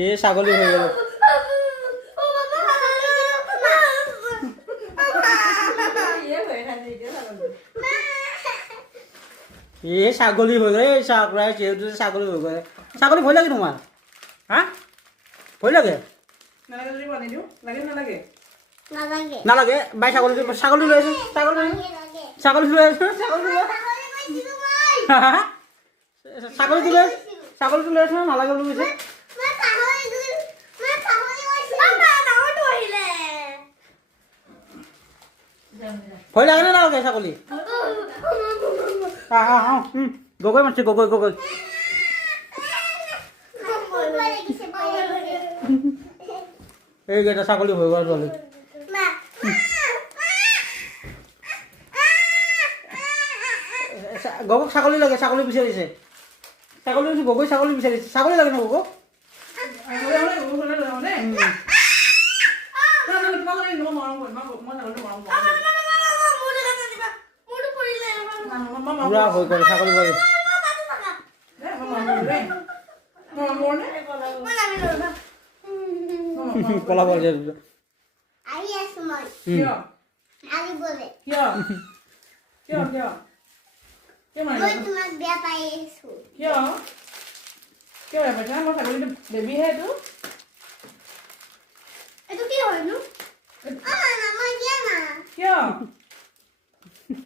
এ ছাগলী হৈ গ'ল এ ছাগলী হৈ গ'ল এই চাকৰাই যেহেতু ছাগলী হৈ গ'ল ছাগলী ভয় লাগে তোমাৰ হা ভয় লাগে নালাগে বাই ছাগলী লৈ আছো ছাগলী লৈ আছো ছাগলীটো লৈ আছো নালাগে বুলি কৈছে ভয় লাগে নে নালাগে ছাগলী গগৈ মাতিছে গগৈ এইকেইটা ছাগলী হৈ গ'ল ছোৱালী গগৈক ছাগলী লাগে ছাগলী বিচাৰিছে ছাগলী গগৈ ছাগলী বিচাৰিছে ছাগলী লাগে ন গগৈ পুৰা হৈ গ'ল ছাগলী গ'ল কলা বল বেবী হে এইটো